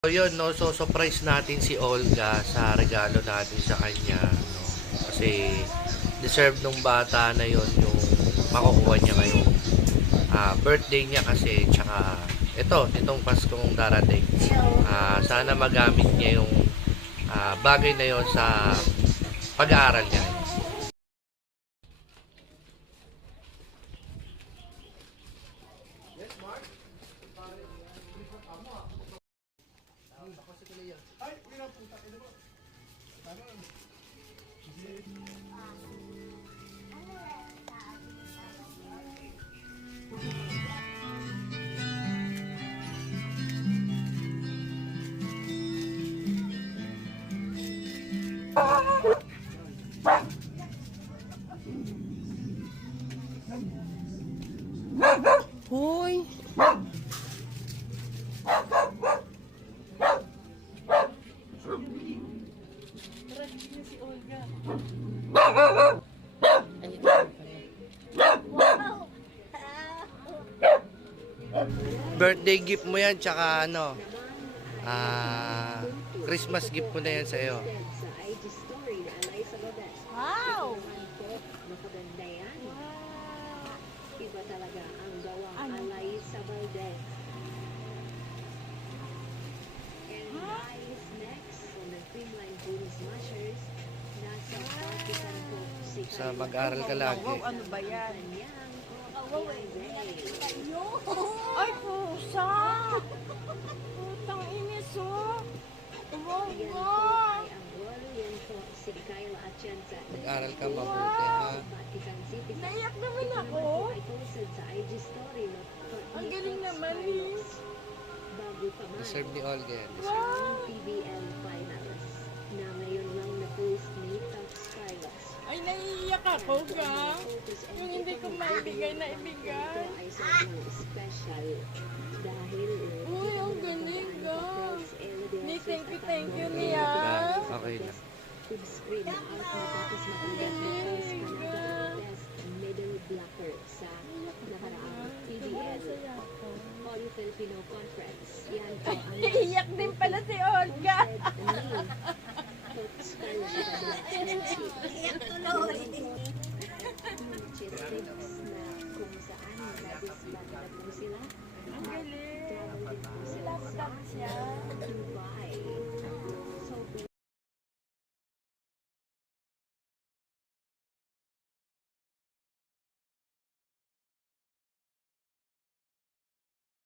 So yun, no, so surprise natin si Olga sa regalo natin sa kanya, no? Kasi deserve nung bata na yon yung makukuha niya ngayong birthday niya kasi, tsaka itong Paskong darating. Sana magamit niya yung bagay na yon sa pag-aaral niya. Hoy! Si Olga. Birthday gift mo yan, tsaka Christmas gift mo na yan sa'yo. Wow! Maganda yan. Iba talaga ang gawang Alaysa Valdez. And guys, next, on the Creamline Boom Smashers, nasa Vatican po si Sa mag-aral ka lagi. Wow, ano ba yan? kanyang Ay, pusa! Putang inis, oh! Wow, Yan po wow! ay ang role. Yan po si Kayla Atienza. Mag-aral ka mabuti, ha? Vatican City. Naiyak naman ako. Ito ay posted sa IG story. Ang galing naman, eh. Bago pa man. Deserve ni Olga yan. Ang PBL Finals na ngayon lang na-post ni Top Skylas. Ay, naiiyak ako, ga. Yung hindi ko maibigay na ibigay. Ito ay sobrang special dahil Uy, ang galing, ga. Ni, thank you niya. Yeah, okay na. Big screen out matapos matanggap ng First Canada Best Middle Blocker sa nakaraang PBL All Filipino Conference.